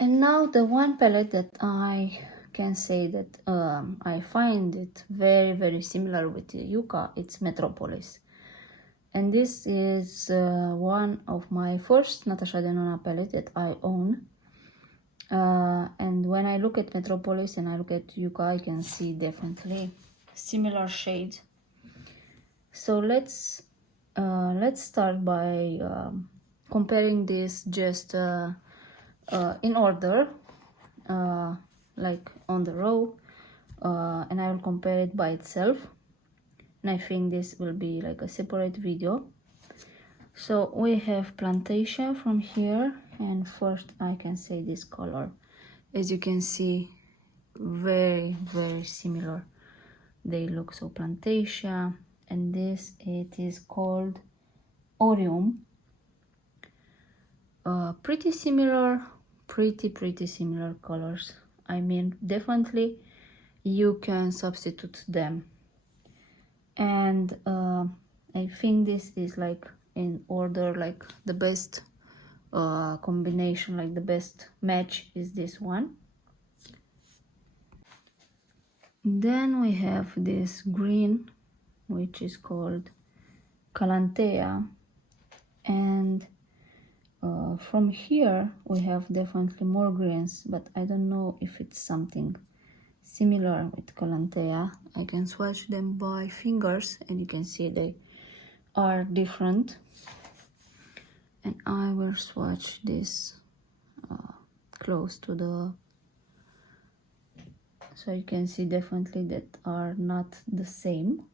And now the one palette that I can say that I find it very, very similar with the Yucca, it's Metropolis. And this is one of my first Natasha Denona palette that I own. And when I look at Metropolis and I look at Yucca, I can see definitely similar shades. So let's start by comparing this just in order, like on the row, and I will compare it by itself. And I think this will be like a separate video. So we have Plantation from here, and first I can say this color. As you can see, very, very similar. They look so Plantation, and this, it is called Orium. Pretty similar, pretty similar colors. I mean, definitely you can substitute them. And I think this is like in order, like the best combination, like the best match is this one. Then we have this green, which is called Calantea, and from here we have definitely more greens, but I don't know if it's something similar with Calantea. I can swatch them by fingers and you can see they are different. And I will swatch this close to the, so you can see definitely that are not the same.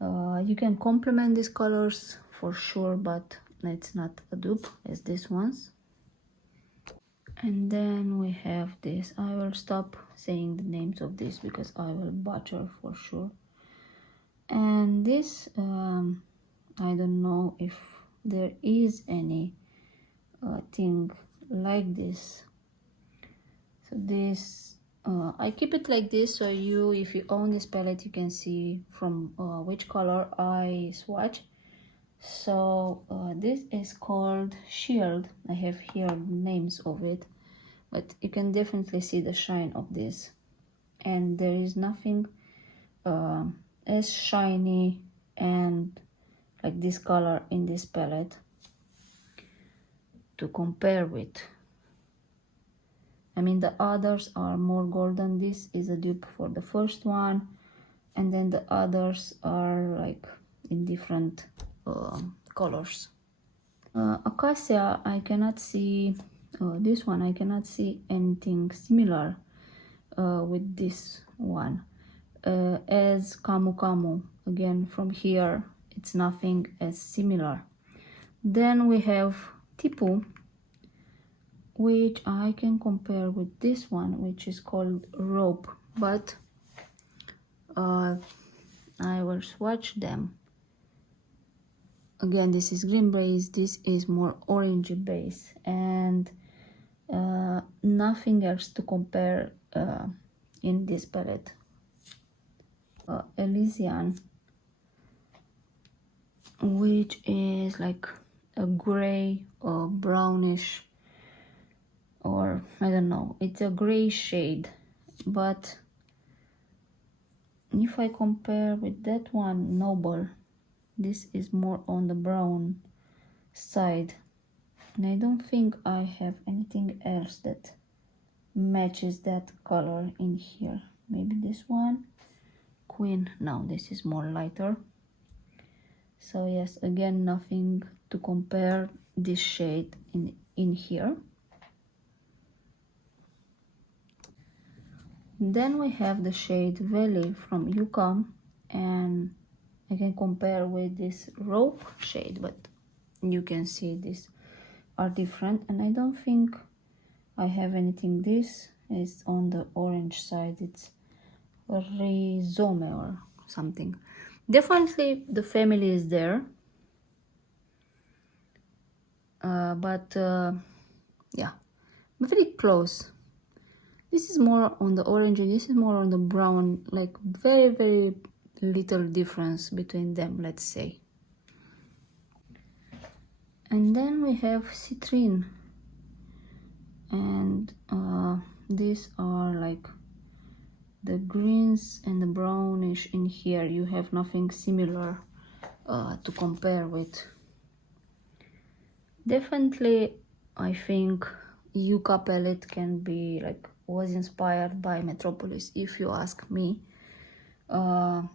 You can complement these colors for sure, but it's not a dupe as these ones. And then we have this. I will stop saying the names of this because I will butcher for sure. And this, I don't know if there is any thing like this. So this, I keep it like this, so you, if you own this palette, you can see from which color I swatch. So this is called Shield. I have here names of it, but you can definitely see the shine of this, and there is nothing as shiny and like this color in this palette to compare with. I mean, the others are more golden. This is a dupe for the first one, and then the others are like in different colors. Acacia, I cannot see, this one, I cannot see anything similar with this one. As Camu Camu, again from here, it's nothing as similar. Then we have Tipu, which I can compare with this one, which is called Rope, but I will swatch them. Again, this is green base, this is more orangey base, and nothing else to compare in this palette. Elysian, which is like a gray or brownish, or I don't know, it's a gray shade, but if I compare with that one, Noble, this is more on the brown side, and I don't think I have anything else that matches that color in here. Maybe this one, Queen. No, this is more lighter. So yes, again, nothing to compare this shade in here. Then we have the shade Valley from Yucca, and I can compare with this Rope shade, but you can see these are different, and I don't think I have anything. This is on the orange side, it's Rhizome or something. Definitely the family is there, but yeah, very close. This is more on the orange and this is more on the brown, like very little difference between them, let's say. And then we have Citrine, these are like the greens and the brownish in here. You have nothing similar to compare with. Definitely I think Yucca palette can be like, was inspired by Metropolis, if you ask me. And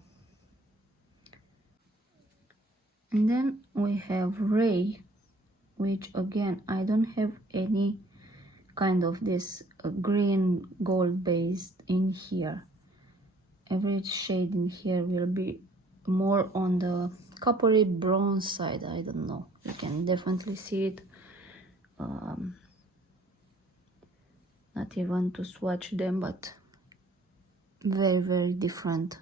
then we have Ray, which again, I don't have any kind of this green gold based in here. Every shade in here will be more on the coppery bronze side. I don't know, you can definitely see it. Not even to swatch them, but very, very different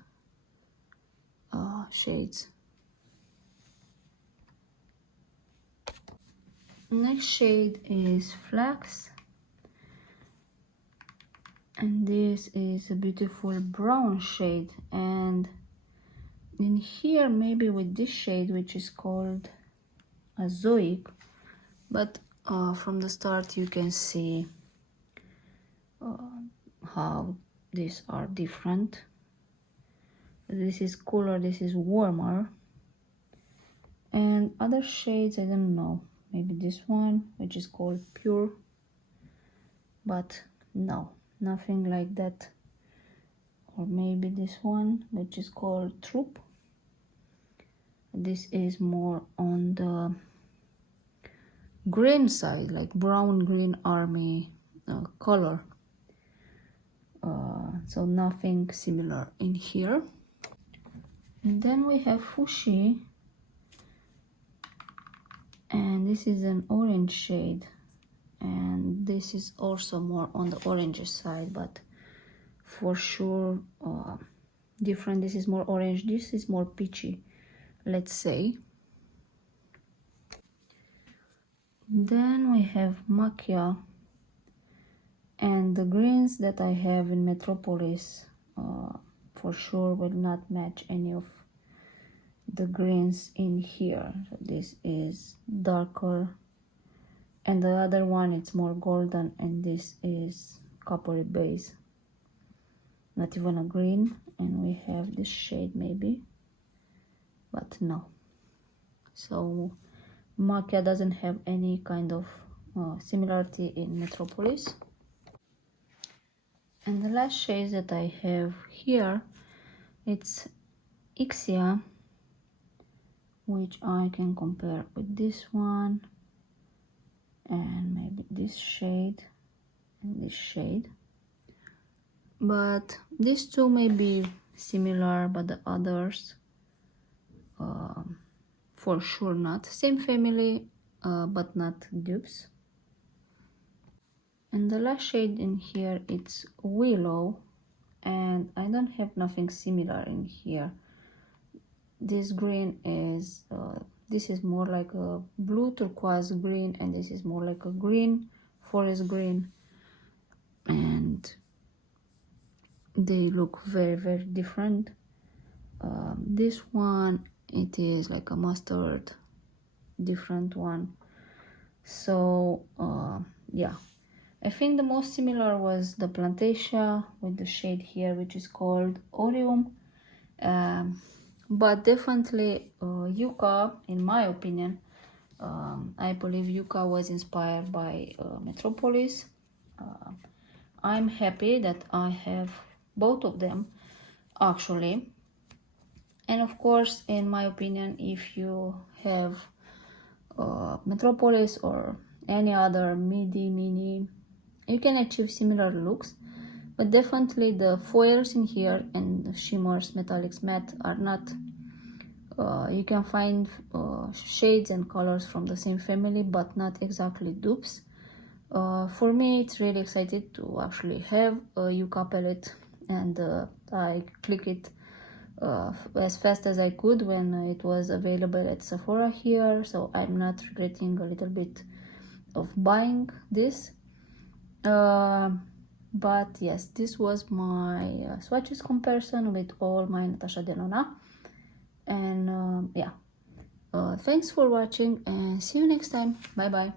shades. Next shade is Flax, and this is a beautiful brown shade. And in here, maybe with this shade, which is called Azoic, but from the start you can see how these are different. This is cooler, this is warmer, and other shades I don't know, maybe this one, which is called Pure, but no, nothing like that. Or maybe this one, which is called Troop. This is more on the green side, like brown green army color. So nothing similar in here. And then we have Fushi, and this is an orange shade, and this is also more on the orange side, but for sure different. This is more orange, this is more peachy, let's say. Then we have Macchia, and the greens that I have in Metropolis for sure will not match any of the greens in here. So this is darker, and the other one it's more golden, and this is coppery base, not even a green. And we have this shade maybe, but no. So Macchia doesn't have any kind of similarity in Metropolis. And the last shade that I have here, it's Ixia, which I can compare with this one, and maybe this shade and this shade. But these two may be similar, but the others for sure not. Same family, but not dupes. And the last shade in here, it's Willow, and I don't have nothing similar in here. This green is this is more like a blue turquoise green, and this is more like a green forest green, and they look very, very different. This one, it is like a mustard, different one. So yeah, I think the most similar was the Plantatia with the shade here, which is called Orium. But definitely Yucca, in my opinion, I believe Yucca was inspired by Metropolis. I'm happy that I have both of them actually. And of course, in my opinion, if you have Metropolis or any other mini, you can achieve similar looks. But definitely the foils in here and the shimmers, metallics, matte are not, you can find shades and colors from the same family, but not exactly dupes. For me, it's really excited to actually have a Yucca palette, and I click it as fast as I could when it was available at Sephora here, so I'm not regretting a little bit of buying this. But yes, this was my swatches comparison with all my Natasha Denona, and yeah, thanks for watching, and see you next time. Bye bye.